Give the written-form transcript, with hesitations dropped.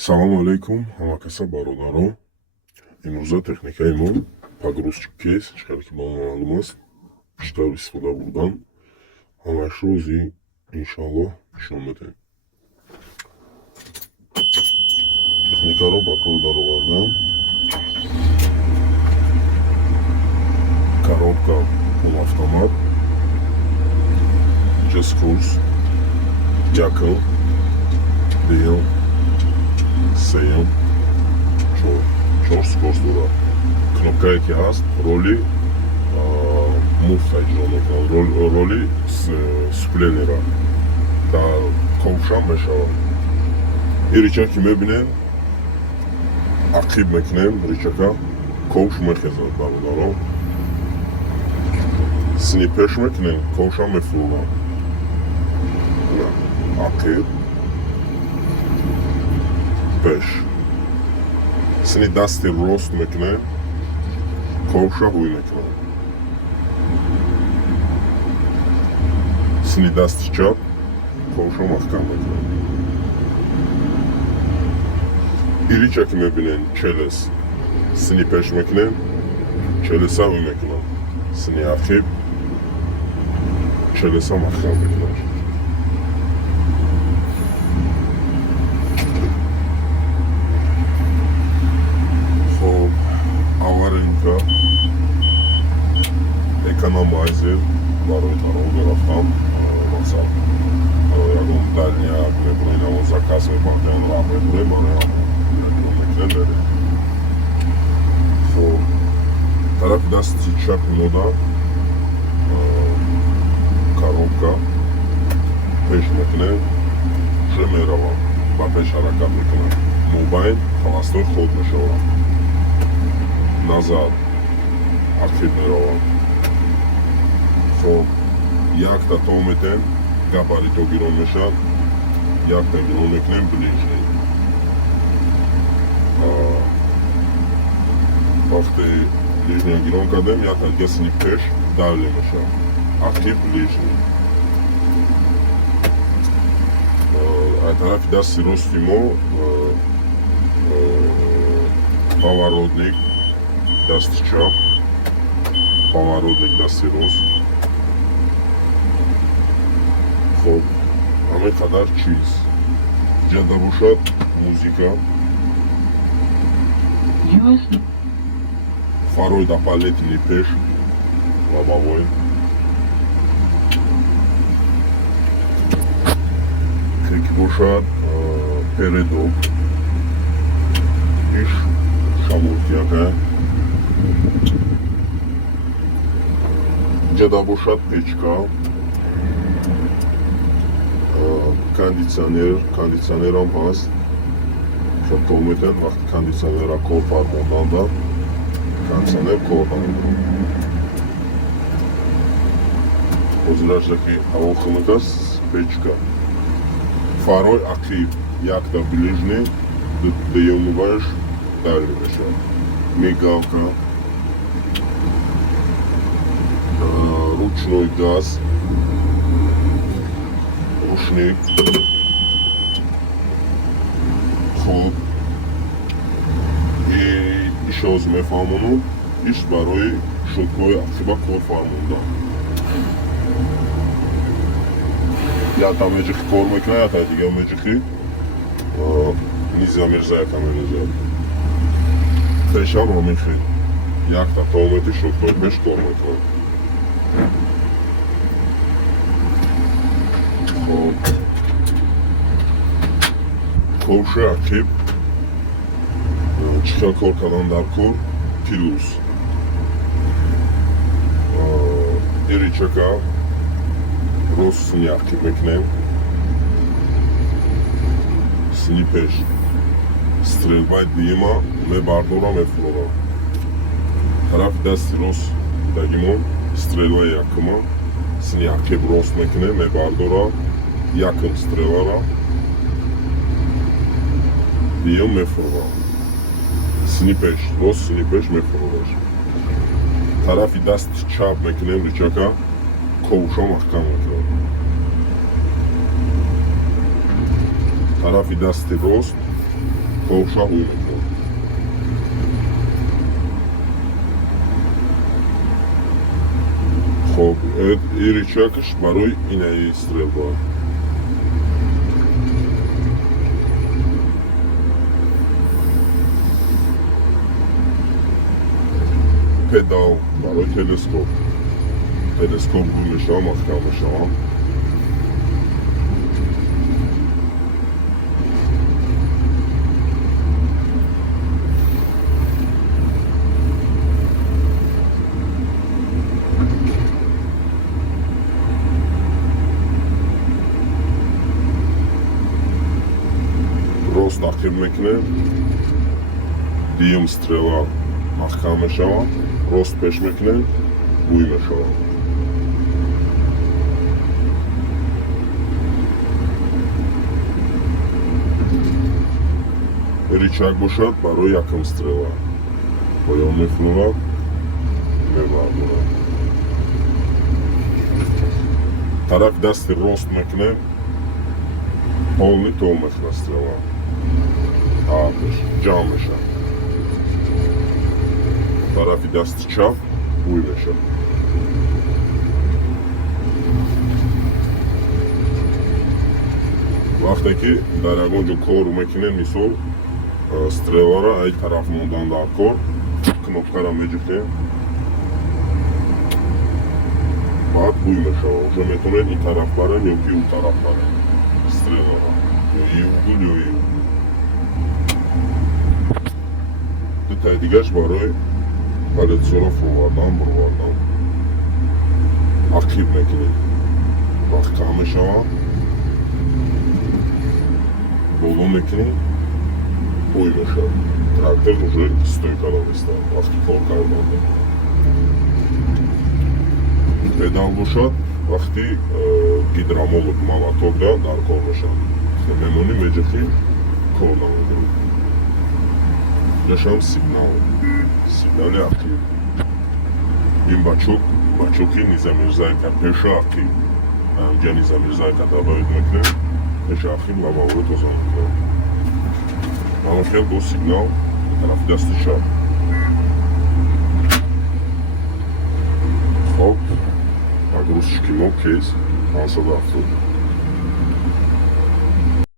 Салом алейкум, ҳамакаса бародаро. Имрӯза техникаимон погрузчик кейс шкали ки ба мо маълум аст биштар истифода бурдан. Ҳамаашро зи иншоаллоҳ нишон медиҳем. Техникаро ба кор даровардам. Коробка полуавтомат, ҷескурс, якл, бел, сеям, чор скорост дорад. Кнопкае ки ҳаст, роли муфта иҷро мекунад, роли суплениро дар ковшам мешавад. ин рича ки мебинем, ақиб мекунем, ричака ковш мехезад бародаро. сини пеш мекунем, ковшам мефурӯрад. ақиб, пеш. сини дасти рост мекунем, ковша ҳуй мекунад. сини дасти чап, ковша маҳкам мекунад. ирича ки мебинем челес, сини пеш мекунем, челеса ҳуй мекунад. сини ақиб, челеса маҳкам мекунад. хоб аваринка экономайзер барои тарҳо мерафтам. масал ягон дальняк мебурем, заказ мебардем, ра мебурем, барои мекунем берем. хоб тарафи дасти чапи мода коробка пеш мекунем, уже меравам, ба пеш ҳаракат мекунам. мобайн пластор ход мешавад. назад ақиб меравад. хоб якта то метем, габарито гирон мешад, якта гирон мекунем ближний. вақте ближния гирон кардем, якта дига сини пеш давле мешад. ақиб ближний. аз тарафи дасти рости мо поворотник дасти чап, поворотник дасти рост. хоб ҳамин қадар чиз ҷада бошад. музика, фарои да палетини пеш лобовой, ки бошад передок, иш шамуртияка, ҷада бошад печка, кондитсионерам ҳаст. то метен вақти кондитсионера кор фармонданда кондитсионер кор намекунад. ҳозирашда ки ҳаво хунук аст, печка, фарои ақиб, якта ближний, дуюмоваш давле мешавад. мигалка, ручной газ, рушник. хоб ишоз мефаҳмону иш барои шӯкҳои ақиба кор фармондан. якта меҷихи кор мекунад, якта дига меҷихи низа мирза якта мемезад. пешам ҳамин хел якта томети шӯкҳои пеш кор мекунад. хоб ковши ақиб, чӣ хел кор кардан дар кор, пилус, иричака рост сини ақиб мекунем, сини пеш стрелбаи дуюма мебардорам, мефурӯрам. тарафи дасти рост дагимон стрелаи якума, сини ақиб рост мекунем, мебардорам, якум стрелара дуюм мефурӯрам. сини пеш рост, сини пеш мефурӯраш. тарафи дасти чап мекунем, ричака ковша маҳкам мекунад. тарафи дасти рост خب شاه میکنم. خب این ریچکش برای اینه سтрелба. پدال برای تلسکوپ روی میشم محکم میشم. Рост ախիվ մեկնեմ, դիում ստրելա ախկամ է շավան, рост պեշ մեկնեմ, ույմ է շավան. Рычаг бушат, барой яком стрела. Поёмный флура, мевадура. Тарак дасти рост мекнем, полный толмехна стрела. Ատış, cam eşə. Tarafı dastı çap, uyum eşə. Vaxtaki daragonca kor mekinen misol strelara ay tarafından da kor knopkara mecikte. Bak uyum eşə. Уже metonen i taraflara, ne ki u taraflara. Strelara. Yo iyi oldu. Тайдигаш барои политсиёнро фурвардан бурвардан ақиб мекунед. Вақт кам мешавад, боло мекунед, ой мешавад. Трактор уже стойкаро истад, вақти кор кардан. Педал бошад, вақти гидромолот маватокда дар кор мешавад. Мемонӣ меҷахи кор намедорад. Нешам сигнали актив. Ин бачоки низамирзайка пеша актив. Амҷа низамирзайка добавить мекунем, пеша актив лабаворот озон мекунем. Манофел бо сигнал тарафи дасти чап. Хоб, погрузчики мо кейс 570.